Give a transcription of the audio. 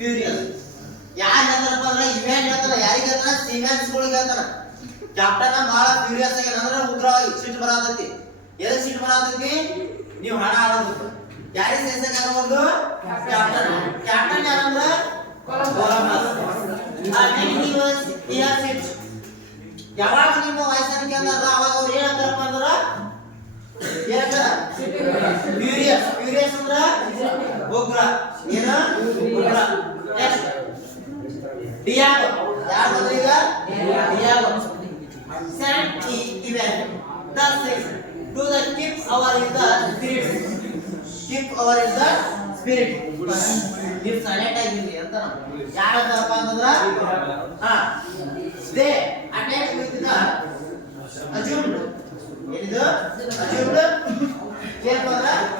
Furious. ಯಾರು ಹೇಳ್ತಾರಪ್ಪ ಅಂದ್ರೆ event ಹೇಳ್ತಾರ, ಯಾರಿಗೆ ಹೇಳ್ತಾರ? ಸಿಮೆನ್ಸ್ಗಳಿಗೆ ಹೇಳ್ತಾರ. ಕ್ಯಾಪ್ಟನ್ ಬಹಳ ಫ್ಯೂರಿಯಸ್ ಆಗಿ ಅಂದ್ರೆ ಉಗ್ರವಾಗಿ ಸಿಟ್ಟು ಬರತೈತಿ. ಎದಕ್ಕೆ ಸಿಟ್ಟು ಬರತೈತಿ? ನೀವು ಹಣ ಆಡೋದು ಯಾರಿಗೆ ಸೆನ್ಸರ್ ಆಗಬಹುದು? ಕ್ಯಾಪ್ಟನ್. Captain ಯಾರಂದ್ರ Columbus. ಯಾವಾಗ ನಿಮ್ಮ ವಯಸ್ಸನ್ನು ಕೇಳಿದ್ರ ಅವಾಗ ಅವ್ರು ಏನಂತಾರಪ್ಪ ಅಂದ್ರ ಫ್ಯೂರಿಯಸ್. ಫ್ಯೂರಿಯಸ್ ಅಂದ್ರ ಉಗ್ರ. ಏನ ಉಗ್ರ. ಡಿಯಾಗೋ ಯಾರು ಬಂದ್ರಿ ಈಗ? Diego. Saint event. Thus says, do the keep our is the spirit. Keep our is the spirit. ನೀವು ಸೈಲೆಂಟ್ ಆಗಿರಿ ಅಂತ ಯಾರಂತಾರಪ್ಪ ಅಂತಂದ್ರ they attack with the assumed. ಏನಿದು? assumed ಏನಪ್ಪ ಅಂದ್ರ